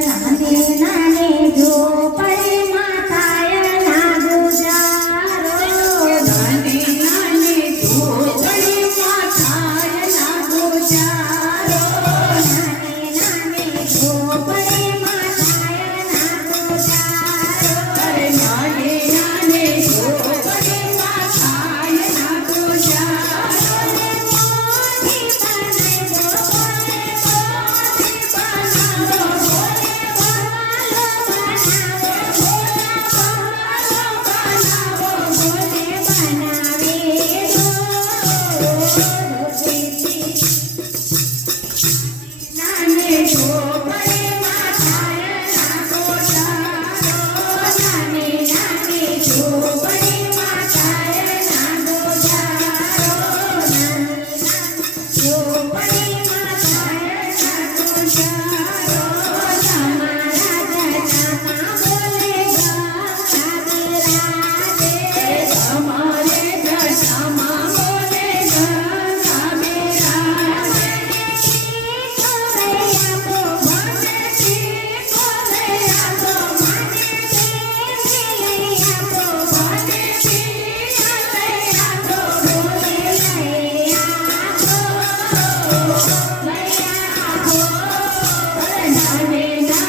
咱们的。night.